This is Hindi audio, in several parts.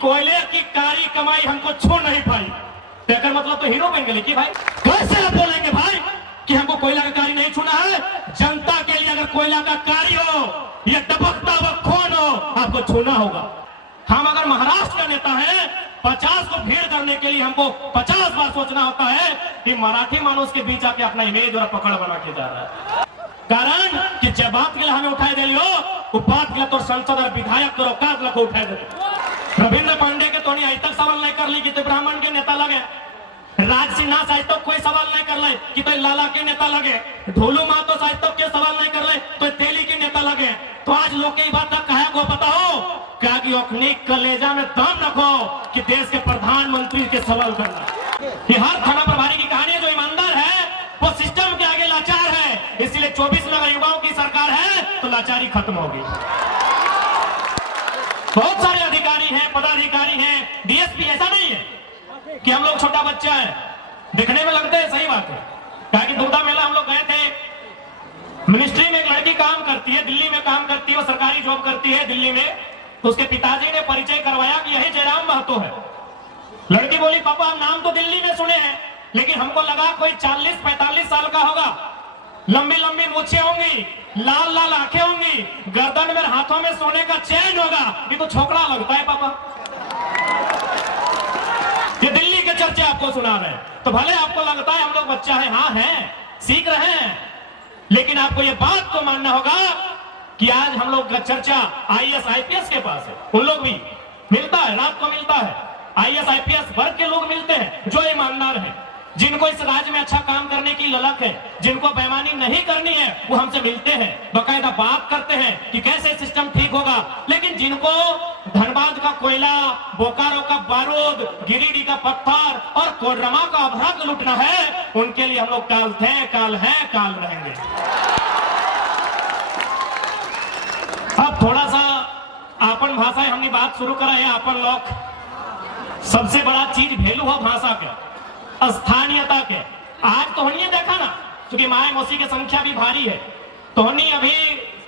कोयले की कारी कमाई हमको छू नहीं पाई, तो मतलब तो हीरो बन गए कि भाई कैसे आप बोलेंगे भाई कि हमको कोयला का कारी नहीं छूना है। जनता के लिए अगर कोयला का कारी हो या टपकता हुआ खून हो आपको छूना होगा। हम अगर महाराष्ट्र का नेता है 50 को भीड़ करने के लिए हमको 50 बार सोचना होता है कि मराठी मानुष के बीच आके अपना इमेज और पकड़ बना के जा रहा है। कारण कि जब बात के लिए हमें उठाए दे लियो वो बात के लिए तो संसद और विधायक तो औकात को उठाए दे। रविंद्र पांडे के तो आज तक सवाल नहीं कर ली कि तो ब्राह्मण के नेता लगे, राज सिन्हा आज तक कोई सवाल नहीं कर ले कि तो लाला के नेता लगे, ढोलू महतो आज तक के सवाल नहीं कर ले तो तेली के नेता लगे। तो आज लोग की बात तक कहे को पता हो क्या कि अपनी कलेजा में दम रखो कि देश के प्रधानमंत्री के सवाल करना। ये हर थाना प्रभारी की कहानी है, जो ईमानदार है वो सिस्टम के आगे लाचार है। इसलिए 24 में अगर युवाओं की सरकार है तो लाचारी खत्म होगी। बहुत सारे अधिकारी हैं, पदाधिकारी हैं, डीएसपी, ऐसा नहीं है कि हम लोग छोटा बच्चा है दिखने में लगते हैं, सही बात है। क्या कि दुर्गा मेला हम लोग गए थे, मिनिस्ट्री में एक लड़की काम करती है, दिल्ली में काम करती है, वो सरकारी जॉब करती है दिल्ली में। तो उसके पिताजी ने परिचय करवाया कि यही जयराम महतो है। लड़की बोली पापा हम नाम तो दिल्ली में सुने हैं लेकिन हमको लगा कोई 40-45 साल का होगा, लंबी लंबी मूछें होंगी, लाल लाल आंखें होंगी, गर्दन में हाथों में सोने का चैन होगा, ये तो छोकरा लगता है पापा। ये दिल्ली के चर्चे आपको सुना रहे हैं। तो भले आपको लगता है हम लोग बच्चा है, हाँ है, सीख रहे हैं, लेकिन आपको ये बात तो मानना होगा कि आज हम लोग का चर्चा आईएएस आईपीएस के पास है। उन लोग भी मिलता है, रात को मिलता है, आईएएस आईपीएस वर्ग के लोग मिलते हैं जो ईमानदार हैं, जिनको इस राज्य में अच्छा काम करने की ललक है, जिनको बेईमानी नहीं करनी है, वो हमसे मिलते हैं, बाकायदा बात करते हैं कि कैसे सिस्टम ठीक होगा। लेकिन जिनको धनबाद का कोयला, बोकारो का बारूद, गिरिडीह का पत्थर और कोडरमा का अभ्रक लूटना है, उनके लिए हम लोग काल थे, काल हैं, काल रहेंगे। अब थोड़ा सा अपन भाषा हमने बात शुरू करा है। अपन लोग सबसे बड़ा चीज वैल्यू हो भाषा के, स्थानीयता के। आज तो हमने देखा ना, क्योंकि माए मौसी की संख्या भी भारी है, तो हमने अभी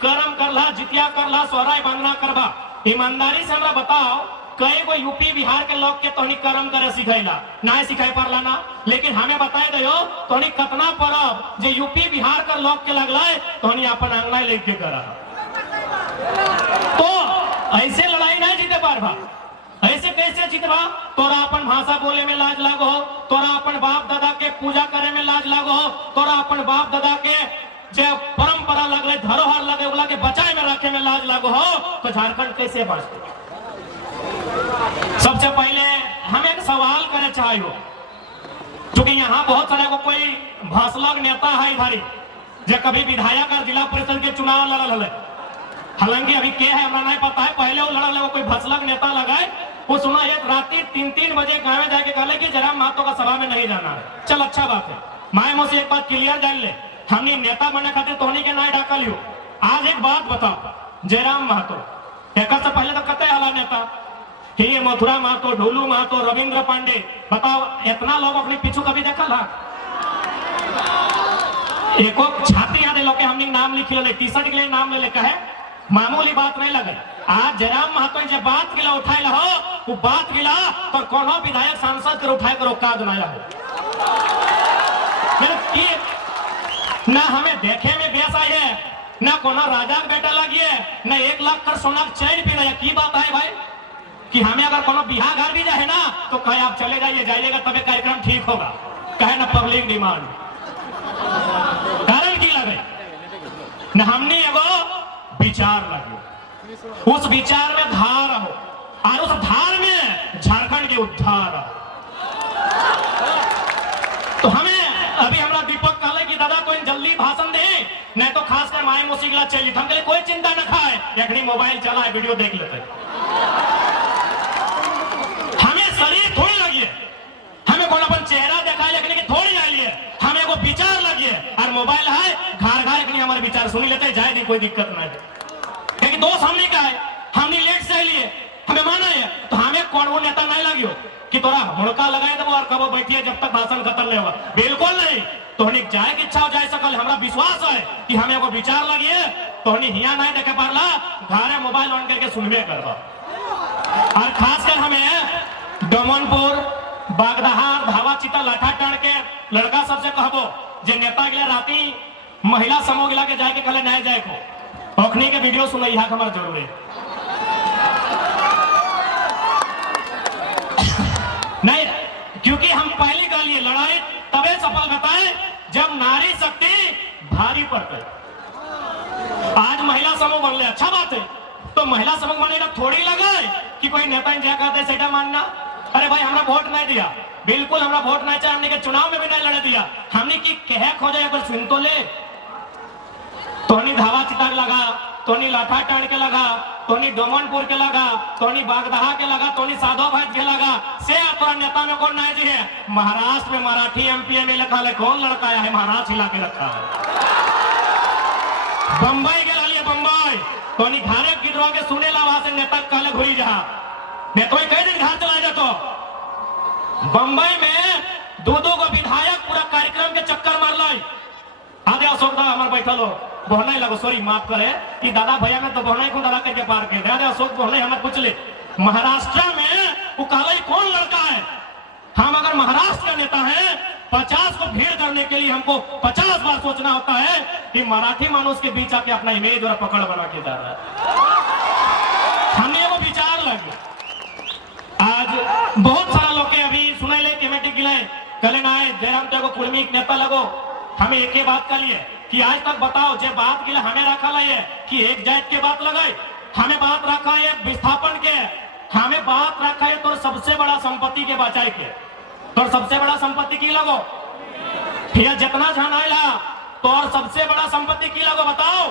करम करला, जितिया करला, सोहराय बांधना करबा। ईमानदारी से हमरा बताओ कई को यूपी बिहार के लोग के तोहनी कर्म करे सिखाइला ना सिखाई पारला ना, लेकिन हमें बताए दो तोहनी कतना परब जे यूपी बिहार के लोग के लगला तोहनी अपन आंगना लेके करा। तो ऐसे लड़ाई नहीं जीते पारबा, ऐसे कैसे जीतबा? तोरा अपन भाषा बोले में लाज लागो हो, तोरा अपन बाप दादा के पूजा करे में लाज लागो हो, तोरा अपन बाप दादा के जो परंपरा लगले, धरोहर लगे उला के बचाए में रखे में लाज लागो हो, तो झारखंड कैसे बचते? सबसे पहले हम एक सवाल करे चाहे हो, क्योंकि यहाँ बहुत सारे को कोई भाषलग नेता है इधर जो कभी विधायक और जिला परिषद के चुनाव लड़ल है, हालांकि अभी क्या है हमरा नहीं पता है, पहले वो लड़ल है, वो कोई भसलग नेता लगाए, वो सुना एक रात्रि 3-3 बजे गाँव में जाके कहले कि जयराम महतो का सभा में नहीं जाना है। चल अच्छा बात है, माए मो से एक बात क्लियर जान ले, हमने नेता बनने खातिर तोहनी के नहीं डाका लियो। आज एक बात बताओ, जयराम महतो एक से पहले तो कते आला नेता ही मथुरा महतो, ढोलू महतो, रविंद्र पांडे, बताओ इतना लोग अपने पीछू कभी देखा ला? एको छाती याद लोग हमने नाम लिख ले, टी-शर्ट के लिए नाम ले लेका है, मामूली बात नहीं लगे। आज जयराम महतो जब बात गिला उठाए ला हो, वो बात गिला तो कोनो विधायक सांसद कर उठाए करो का बनाया हो ना, हमें देखे में बेसा है ना, कोनो राजा का बेटा लगी है ना, 1 लाख कर सोना चैन पी रहा। की बात है भाई कि हमें अगर कोनो बिहार घर भी जाए ना तो कहे आप चले जाइए, जाइएगा तभी कार्यक्रम ठीक होगा, कहे ना पब्लिक डिमांड। कारण की लगे ना, हमने एगो विचार लगे, उस विचार में धार हो और उस धार में झारखंड के उद्धार हो। तो हमें अभी हमारा दीपक कहले कि दादा कोई जल्दी भाषण दे, नहीं तो खासकर माए मौसी के चाहिए। हम कहले कोई चिंता न खाए, यखनी मोबाइल चला है, वीडियो देख लेते। हमें शरीर थोड़ी लगी है, हमें कौन अपन चेहरा देखा है कि थोड़ी आई है, हमें को विचार लगी है और मोबाइल है, घर घर हमारे विचार सुन लेते, जाए नहीं कोई दिक्कत नहीं। लेकिन दोस्त हमने का है, हमने लेट से लिए, हमें माना है, तो हमें कौन वो नेता नहीं लगियो कि तोरा मुड़का लगाए दो और कब बैठिए जब तक भाषण खत्म नहीं होगा, बिल्कुल नहीं। तो जाए की इच्छा हो जाए सकल, हमारा विश्वास है कि हमें को विचार लगी है, तो हिया नहीं देखे पारला, घरे मोबाइल ऑन करके सुनबे करबा। और खासकर हमें डोमनपुर बागदहा धावा चिता लाठा टाड़ के लड़का सबसे कहबो जे नेता गिला राती महिला समूह गिला के जाके कल नहीं जाए को ओखनी के वीडियो सुन यहाँ हमारे जरूर है नहीं, क्योंकि हम पहली गल ये लड़ाई तबे सफल बताए जब नारी शक्ति भारी पड़ते। आज महिला समूह बनले अच्छा बात है, तो महिला समूह बनेगा थोड़ी लगा कि कोई नेता इंजा कहते सेटा मानना। अरे भाई हमरा वोट नहीं दिया, बिल्कुल हमरा वोट नहीं चाहिए, हमने के चुनाव में भी नहीं लड़े दिया, हमने की कह खोजे अगर सुन तो ले। तोनी धावा चिता लगा, तोनी लाठा टाड़ के लगा, तोनी डोमनपुर के लगा, तोनी बागदहा के लगा, तोनी साधो भाई के लगा, से अपना नेता में कौन नहीं जी है। महाराष्ट्र में मराठी एमपी में लिखा है, कौन लड़का है महाराष्ट्र हिला के रखा है। बंबई के लिए बंबई तोनी घारे गिरवा के सुने ला वहां से नेता कहले घुरी जहा नेता कई दिन घर चला जातो। बंबई में दो को विधायक पूरा कार्यक्रम के चक्कर मार लाई। आधे अशोक दा हमारे बैठल हो बहना लगो, सॉरी माफ करे कि दादा भैया में तो बहना को दादा करके पार के दादा अशोक बहना हमें पूछ ले। महाराष्ट्र में वो कहला कौन लड़का है। हम अगर महाराष्ट्र का नेता है 50 को भीड़ करने के लिए हमको 50 बार सोचना होता है कि मराठी मानुष के बीच आके अपना इमेज और पकड़ बना के जा रहा है। हमने वो विचार लगे। आज बहुत सारा लोग के अभी सुनाई ले टीमेटिक गिलाए कले ना है जयराम तेगो कुर्मी नेता लगो। हमें एक ही बात कर लिए कि आज तक बताओ जे बात गिला हमें रखा है कि एक जात के बात लगाए, हमें बात रखा है विस्थापन के, हमें बात रखा है तो सबसे बड़ा संपत्ति के बचाए के, तो सबसे बड़ा संपत्ति की लगो फिर जितना झन आयला तो और सबसे बड़ा संपत्ति की लगो बताओ।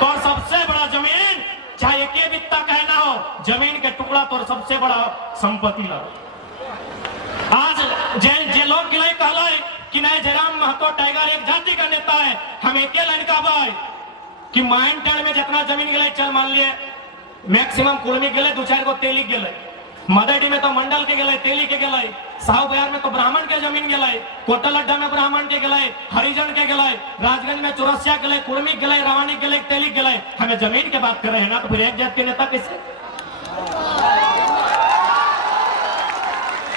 तो सबसे बड़ा जमीन चाहे एक बित्ता कहना हो, जमीन के टुकड़ा तो सबसे बड़ा संपत्ति लगो। आज जे लोग गिलाई कहला कि नहीं जयराम महतो टाइगर एक जाति का नेता है, हम एक लाइन का भाई कि माइन टर्न में जितना जमीन गिलाई चल मान लिए मैक्सिमम कुर्मी गिले 2-4 को तेली गिले, मदड़ी में तो मंडल के गए तेली के गए, साहू बयार में तो ब्राह्मण के जमीन गए, कोटल अड्डा में ब्राह्मण के गए, हरिजन के गए, राजगंज में चौरसिया गए, कुर्मी गए, रावानी गए, तेली गए। हमें जमीन की बात कर रहे हैं ना, तो फिर एक जात के नेता कैसे।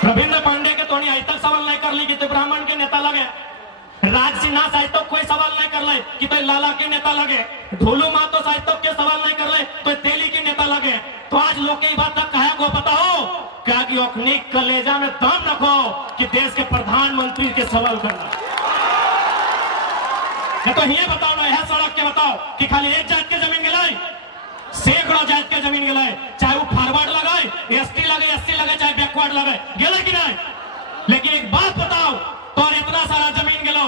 रविंद्र पांडे के तो आज तक सवाल नहीं कर ली कि तो ब्राह्मण के नेता लगे, राज सिन्हा आज तक कोई सवाल नहीं कर ले कि तो लाला के नेता लगे, ढोलू मातो आज तक के सवाल नहीं कर ले तो तेली के नेता लगे। तो आज लोग की बात तक कहा को पता हो क्या कि ओखनी कलेजा में दम रखो कि देश के प्रधानमंत्री के सवाल करना। तो ये बताओ ना, यह सड़क के बताओ कि खाली एक जात के जमीन गिलाई, सैकड़ों जात के जमीन गिलाए, चाहे वो फॉरवर्ड लगाए, एसटी लगे, एससी लगे, चाहे बैकवर्ड लगे, गिले कि नहीं। लेकिन एक बात बताओ, तो इतना सारा जमीन गिलो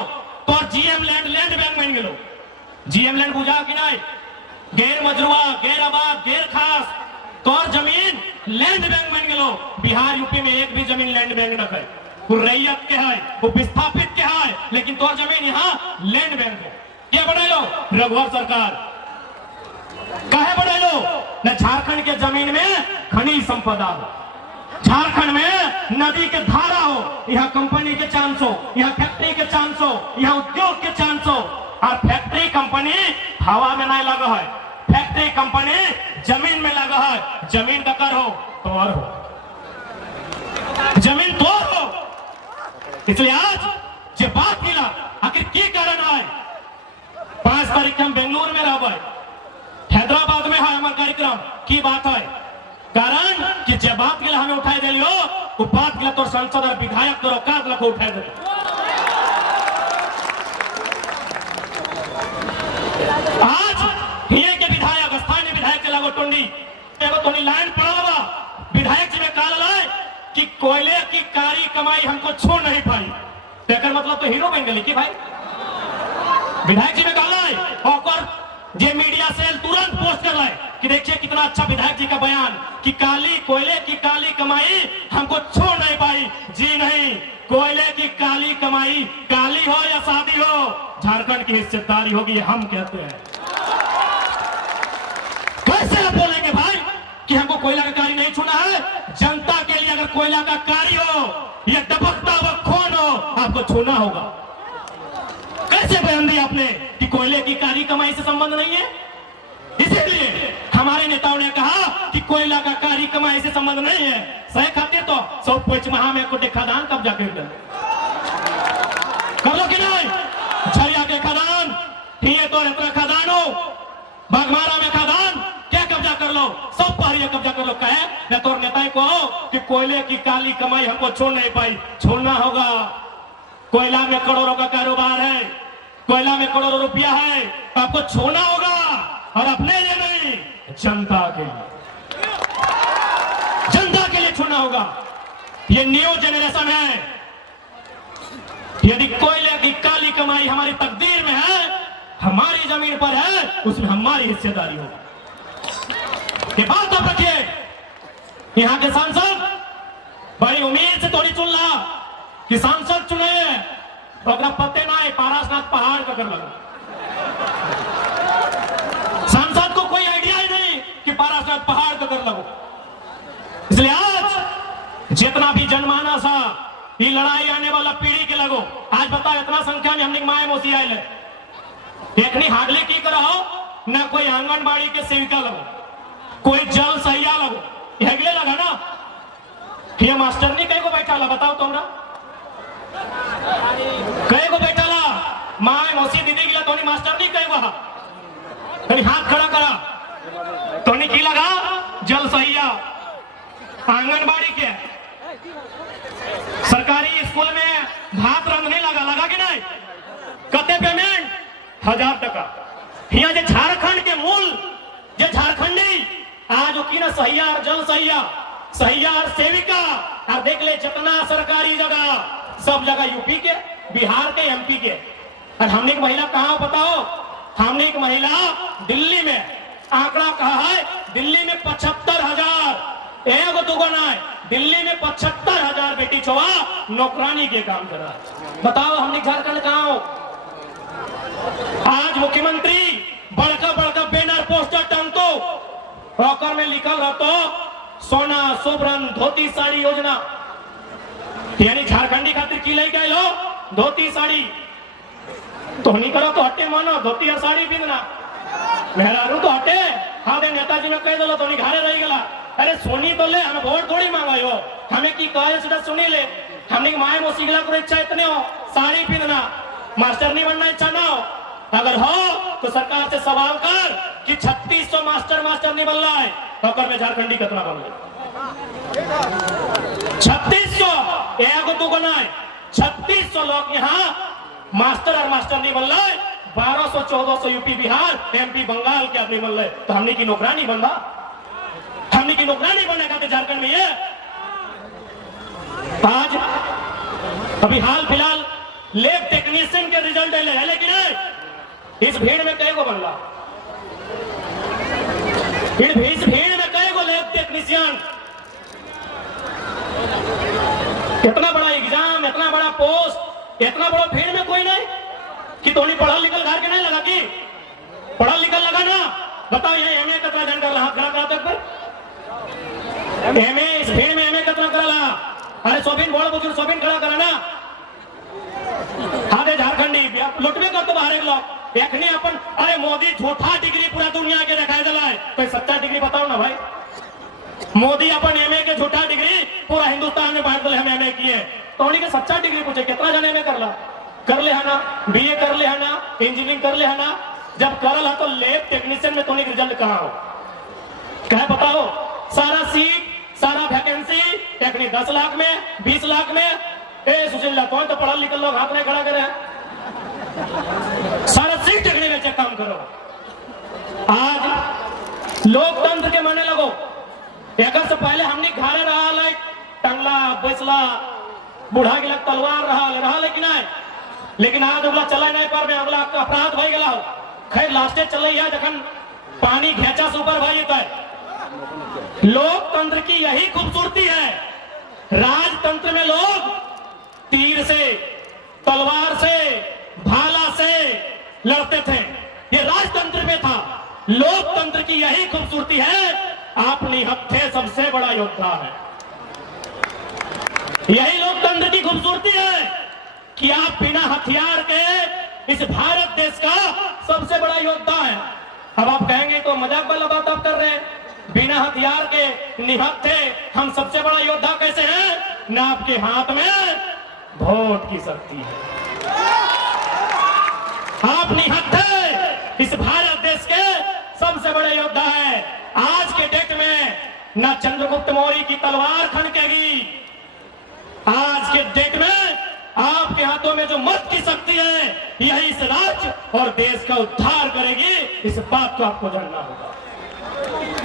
तो जीएम लैंड बैंक में गिलो, जीएम लैंड बुझा कि नहीं, गैर मजरुआ, गैर आबाद, गैर खास तोर जमीन लैंड बैंक बन गलो। बिहार यूपी में एक भी जमीन लैंड बैंक न करे, वो रैयत के है, वो विस्थापित के है, लेकिन तोर जमीन यहाँ लैंड बैंक है। क्या बढ़े लो रघुवर सरकार कहे बढ़े लो न, झारखंड के जमीन में खनिज संपदा हो, झारखंड में नदी के धारा हो, यहाँ कंपनी के चांस हो, यहाँ फैक्ट्री के चांस हो, यहाँ उद्योग के चांस हो। और फैक्ट्री कंपनी हवा में नहीं लगा है, फैक्ट्री कंपनी जमीन में लगा है। जमीन टकर हो तो और हो, जमीन तो और हो। इसलिए आज जो बात मिला आखिर की कारण है, 5 तारीख हम बेंगलुरु में रह, हैदराबाद में है हमारा कार्यक्रम की बात है। कारण कि जब बात के लिए हमें उठाई दे लियो, वो बात के लिए तो संसद और विधायक तो औकात लको उठाई दे। आज ये के विधायक स्थानीय विधायक के लगो टुंडी एगो तोनी लाइन पड़ा विधायक जी में कहा लाए कि कोयले की कारी कमाई हमको छू नहीं पाई, तेकर मतलब तो हीरो बन गई कि भाई। विधायक जी में कहा लाए और जे मीडिया सेल तुरंत पोस्ट कर लाए कि देखिए कितना अच्छा विधायक जी का बयान कि काली कोयले की काली कमाई हमको छू नहीं पाई। जी नहीं, कोयले की काली कमाई काली हो या शादी हो, झारखंड की हिस्सेदारी होगी, हम कहते हैं। कैसे आप बोलेंगे भाई कि हमको कोयला का कारी नहीं छूना है। जनता के लिए अगर कोयला का कारी हो या टपकता हुआ खून हो, आपको छूना होगा। कैसे बयान दिया आपने कि कोयले की कारी कमाई से संबंध नहीं है। इसीलिए हमारे नेताओं ने कहा कि कोयला का कारी कमाई से संबंध नहीं है। सही खातिर तो 105 में को खदान कब्जा कर लो कि नहीं? छरिया के खदान ये तो इतना खदान हो, बागमारा में खदान क्या कब्जा कर लो, सब पहाड़ियां कब्जा कर लो। कहे मैं तो नेता को कि कोयले की काली कमाई हमको छोड़ नहीं पाई, छोड़ना होगा। कोयला में करोड़ों का कारोबार है, कोयला में करोड़ों रुपया है, आपको छोड़ना होगा। और अपने लिए नहीं, जनता के लिए, जनता के लिए छोड़ना होगा। ये न्यू जनरेशन है। यदि कोयले की काली कमाई हमारी तकदीर में है, हमारी जमीन पर है, उसमें हमारी हिस्सेदारी होगी। ये बात आप रखिए। यहां के सांसद बड़ी उम्मीद से थोड़ी चुन ला कि सांसद चुने तो अगर पते ना है पारासनाथ पहाड़ का कर लगा। सांसद को कोई आइडिया ही नहीं कि पारासनाथ पहाड़ का कर लगो। इसलिए आज जितना भी जनमानस है, ये लड़ाई आने वाला पीढ़ी के लगो। आज बताओ इतना संख्या में हमने माए मोसी आए एक हागले की करो ना, कोई आंगनबाड़ी के सेविका लगो, कोई जल सहिया लगो, हेगले लगा ना। ये मास्टर नहीं कहीं को बैठा ला, बताओ तुमरा कहीं को बैठा ला? माए मोसी दीदी गिला तो मास्टर नहीं कहीं वहां कहीं हाथ खड़ा करा तो नहीं की लगा जल सहिया आंगनबाड़ी के सरकारी स्कूल में भात रंधने लगा कि नहीं? कते पेमेंट 1000 टका। यहाँ जो झारखंड के मूल जो झारखंडी आज की ना सहिया और जल सहिया और सेविका और देख ले जितना सरकारी जगह सब जगह यूपी के, बिहार के, एमपी के। और हमने एक महिला कहाँ बताओ? हमने एक महिला दिल्ली में, आंकड़ा कहा है दिल्ली में 75,000 एगो दुगुना है, दिल्ली में 75,000 बेटी चौवा नौकरानी के काम कर रहा है। बताओ हमने झारखंड कहाँ हो? आज मुख्यमंत्री बड़का बड़का बैनर पोस्टर टंगतो ऑकर में लिखल रहतो सोना सोबरन धोती साड़ी योजना, यानी झारखंडी खातिर की ले गए लो धोती साड़ी तो नहीं करो तो हटे मानो धोती और साड़ी पिंधना मेहरारू तो हटे। हाँ दे नेताजी में कह दो तो नहीं घरे रह गला। अरे सोनी तो ले, हमें वोट थोड़ी मांगा हो, हमें की कहे सुधा सुनी ले। हमने माए मोसीगला को इच्छा इतने हो साड़ी पिंधना, मास्टर नहीं बनना इच्छा ना हो, अगर हो तो सरकार से सवाल कर कि 3600 मास्टर नहीं बन रहा है तो अगर में झारखंडी कितना बन रहा 3600 एक दुगुना है। 3600 लोग यहाँ मास्टर और मास्टर नहीं बन रहा है, 1200-1400 यूपी बिहार एमपी बंगाल के आदमी बन रहे, तो हमने की नौकरानी बन रहा, हमने की नौकरानी बनने का तो झारखंड में ये। आज अभी हाल फिलहाल लैब टेक्नीशियन के रिजल्ट है, लेकिन इस भीड़ में कई को बन रहा, इस भीड़ में कई को लैब टेक्नीशियन, इतना बड़ा एग्जाम, इतना बड़ा पोस्ट, इतना बड़ा भीड़ में कोई नहीं कि तोनी पढ़ा लिखल घर के नहीं लगा कि पढ़ा लिखल लगा ना। बताओ ये एमए कितना जन कर रहा, खड़ा करा तक एमए, इस भीड़ में एमए कितना कर रहा? अरे सोबिन बोल बुजुर्ग सोबिन खड़ा करा ना। हाँ दे झारखंडी लुटवे कर तो बाहर लोग देखने अपन, अरे मोदी झूठा डिग्री पूरा दुनिया के दिखाई दिला है, कोई सच्चा डिग्री बताओ ना भाई। मोदी अपन एमए के झूठा डिग्री पूरा हिंदुस्तान में बांट दिले, हम एमए किए तो उन्हीं के सच्चा डिग्री पूछे कितना जन एमए कर ले है ना, बीए कर ले है ना, इंजीनियरिंग कर ले है ना। जब करल है तो लैब टेक्नीशियन में तो रिजल्ट कहाँ हो, क्या बताओ? सारा सीट सारा वैकेंसी टेक्निक 10 लाख में 20 लाख में। ए सुशील कौन तो पढ़ा लिखल लोग हाथ नहीं खड़ा करे, सारा सीट टेक्निक में चेक काम करो। आज लोकतंत्र के माने लगो, एक से पहले हमने घरे रहा लाइक टंगला बैसला बूढ़ा के लग तलवार रहा लेकिन आए, लेकिन आज अगला चला नहीं पर में अगला अपराध भाई गला खैर लास्टे चल रही है जखन पानी घेचा से ऊपर भाई तो लोकतंत्र की यही खूबसूरती है। राजतंत्र में लोग तीर से तलवार से भाला से लड़ते थे, ये राजतंत्र में था। लोकतंत्र की यही खूबसूरती है, अपनी हत्थे सबसे बड़ा योद्धा है। यही लोकतंत्र की खूबसूरती है कि आप बिना हथियार के इस भारत देश का सबसे बड़ा योद्धा है। अब आप कहेंगे तो मजाक वाला बात आप कर रहे हैं, बिना हथियार के निहत्थे हम सबसे बड़ा योद्धा कैसे हैं? न आपके हाथ में वोट की शक्ति है। आप निहत्थे इस भारत देश के सबसे बड़े योद्धा है। आज के डेट में न चंद्रगुप्त मौर्य की तलवार खनकेगी। आज के डेट में आपके हाथों में जो मत की शक्ति है, यही इस राज्य और देश का उद्धार करेगी। इस बात को आपको जानना होगा।